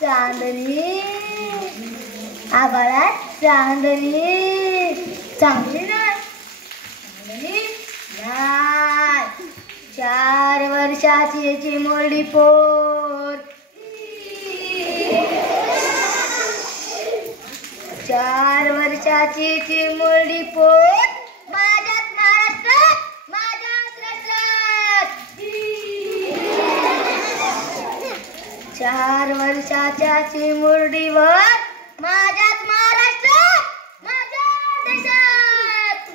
चांदणी आभाळात चांदणी चांदणी नाही 4 वर्षाची चिमुरडी पोर 4 वर्षाची चिमुरडी पोर माझ्यात महाराष्ट्रात माझ्यात राष्ट्रात 4 वर्षाच्या चिमुरडीवर माझ्यात महाराष्ट्रात माझ्या देशात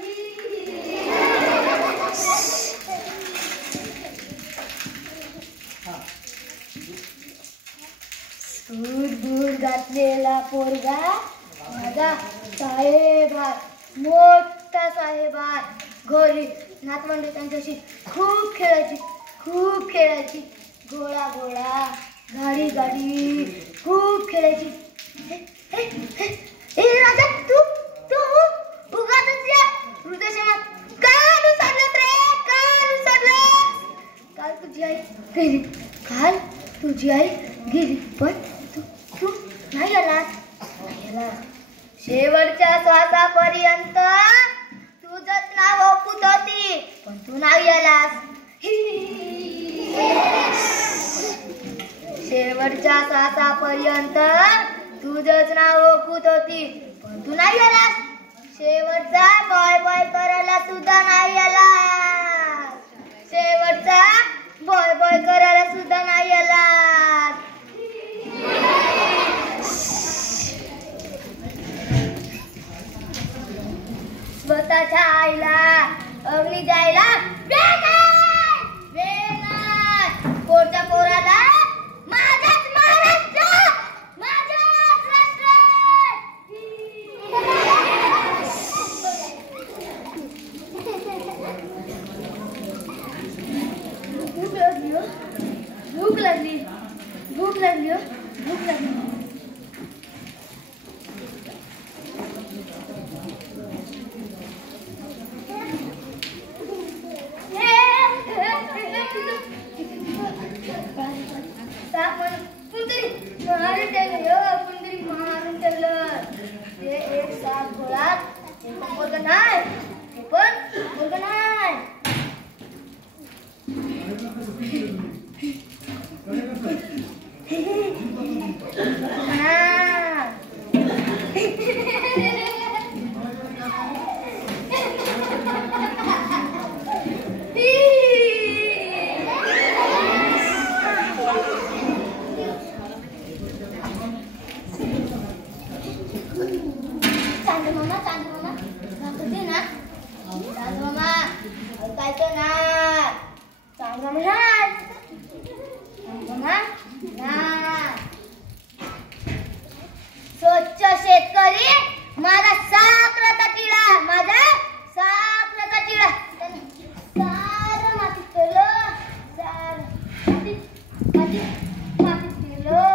सूट बूट घातलेला पोरगा माझा साहेब आहे मोठा साहेब आहे घरी नातवंड त्यांच्याशी खूप खेळायची गोळा गोळा गाडी गाडी खूप खेळायची राजा तू तू उगाच या हृदयशमात काल उसडलं रे काल उसडलं काल तुझी आई गेली पण तू नाही आलास शेवटच्या श्वासापर्यंत तुझंच नाव ओळखत होती पण तू नाही आलास शेवटच्या श्वासापर्यंत तुझंच नाव ओळखत होती पण तू नाही आलास शेवटचा बॉय बॉय करायला सुद्धा नाही आलास शेवटचा बॉय बॉय करायला सुद्धा नाही आलास स्वतःच्या आईला अग्नी जायला पोरच्या पोराला माझ्याच महाराष्ट्र माझ्याच राष्ट्र भूक लागली मारून ठेवलं ते एक साप घोळात मुलगा नाही पण मुलगा नाही स्वच्छ शेतकरी माझा साखरेचा किडा माझा साखरेचा किडा सारं मातीत केलं सारं मातीत केलं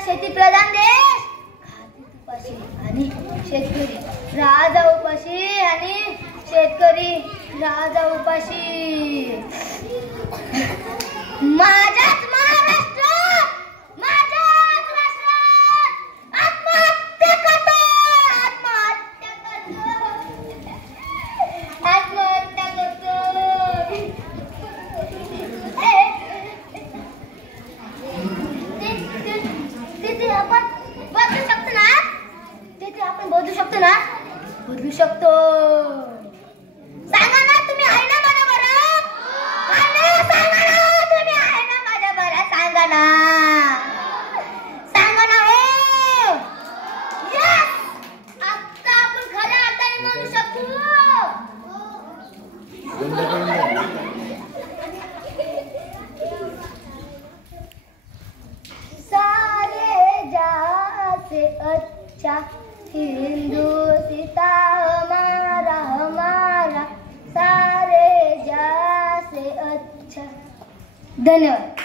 शेतीप्रधान देश खाती तुपाशी आणि शेतकरी राजा उपाशी आणि शेतकरी राजा उपाशी माझ्याच महाराष्ट्र माझ्याच राष्ट्रात आत्महत्या करतो बदलू शकतो सांगा ना तुम्ही आहे ना माझ्या बरं सांगा ना तुम्ही आहे ना माझ्या बरं सांगा ना हो यस आता आपण खऱ्या अर्थाने म्हणू शकतो से अच्छा हिंदुस्ता हमारा हमारा सारे जहां से अच्छा। धन्यवाद।